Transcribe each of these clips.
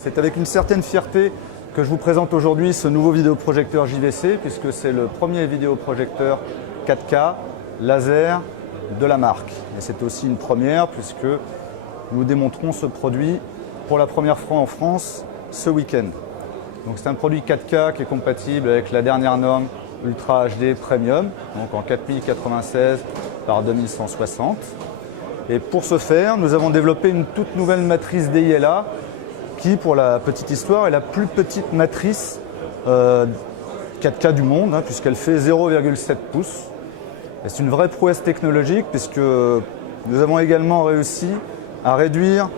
C'est avec une certaine fierté que je vous présente aujourd'hui ce nouveau vidéoprojecteur JVC, puisque c'est le premier vidéoprojecteur 4K laser de la marque. Et c'est aussi une première puisque nous démontrons ce produit pour la première fois en France ce week-end. Donc c'est un produit 4K qui est compatible avec la dernière norme Ultra HD Premium, donc en 4096 par 2160. Et pour ce faire, nous avons développé une toute nouvelle matrice DILA qui, pour la petite histoire, est la plus petite matrice 4K du monde, puisqu'elle fait 0,7 pouces. Et c'est une vraie prouesse technologique, puisque nous avons également réussi à réduire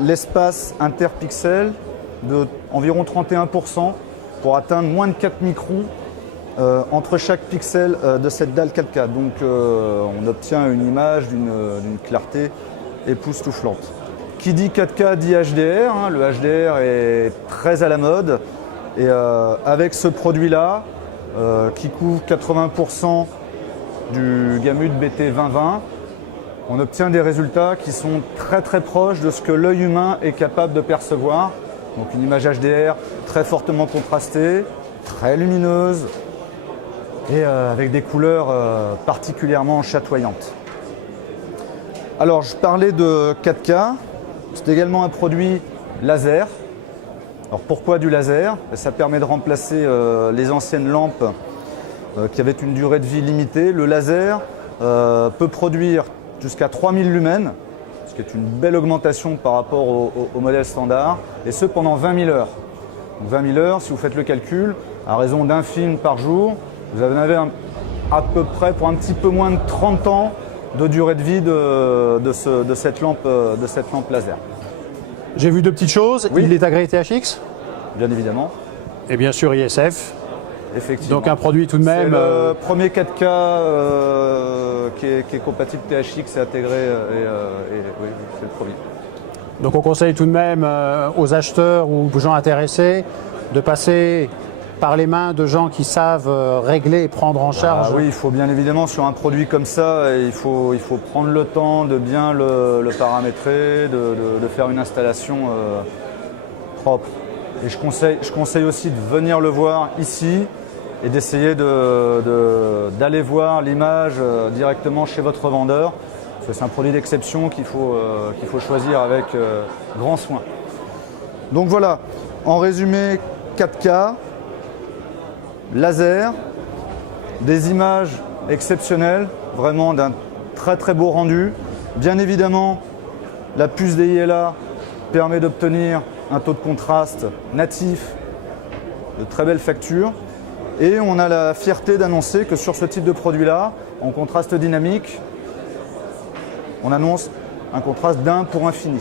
l'espace interpixel d'environ 31% pour atteindre moins de 4 microns entre chaque pixel de cette dalle 4K. Donc on obtient une image d'une clarté époustouflante. Qui dit 4K dit HDR, le HDR est très à la mode et avec ce produit-là qui couvre 80% du gamut BT 2020, on obtient des résultats qui sont très très proches de ce que l'œil humain est capable de percevoir. Donc une image HDR très fortement contrastée, très lumineuse et avec des couleurs particulièrement chatoyantes. Alors je parlais de 4K. C'est également un produit laser. Alors pourquoi du laser? Ça permet de remplacer les anciennes lampes qui avaient une durée de vie limitée. Le laser peut produire jusqu'à 3000 lumens, ce qui est une belle augmentation par rapport au modèle standard, et ce pendant 20 000 heures. Donc 20 000 heures, si vous faites le calcul, à raison d'un film par jour, vous en avez à peu près pour un petit peu moins de 30 ans de durée de vie de cette lampe laser. J'ai vu deux petites choses. Oui. Il est agréé THX, bien évidemment. et bien sûr ISF. Effectivement. Donc un produit tout de même. C'est le premier 4K qui est compatible THX et intégré. Oui, c'est le premier. Donc on conseille tout de même aux acheteurs ou aux gens intéressés de passer par les mains de gens qui savent régler et prendre en charge. Ah oui, il faut bien évidemment, sur un produit comme ça, il faut prendre le temps de bien le paramétrer, de faire une installation propre. Et je conseille aussi de venir le voir ici et d'essayer d'aller voir l'image directement chez votre vendeur, parce que c'est un produit d'exception qu'il faut choisir avec grand soin. Donc voilà, en résumé, 4K, laser, des images exceptionnelles, vraiment d'un très très beau rendu. Bien évidemment, la puce DILA permet d'obtenir un taux de contraste natif, de très belle facture. Et on a la fierté d'annoncer que sur ce type de produit-là, en contraste dynamique, on annonce un contraste d'1 pour infini.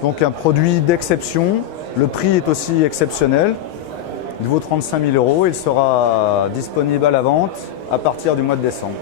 Donc un produit d'exception. Le prix est aussi exceptionnel. Il vaut 35 000 €. Il sera disponible à la vente à partir du mois de décembre.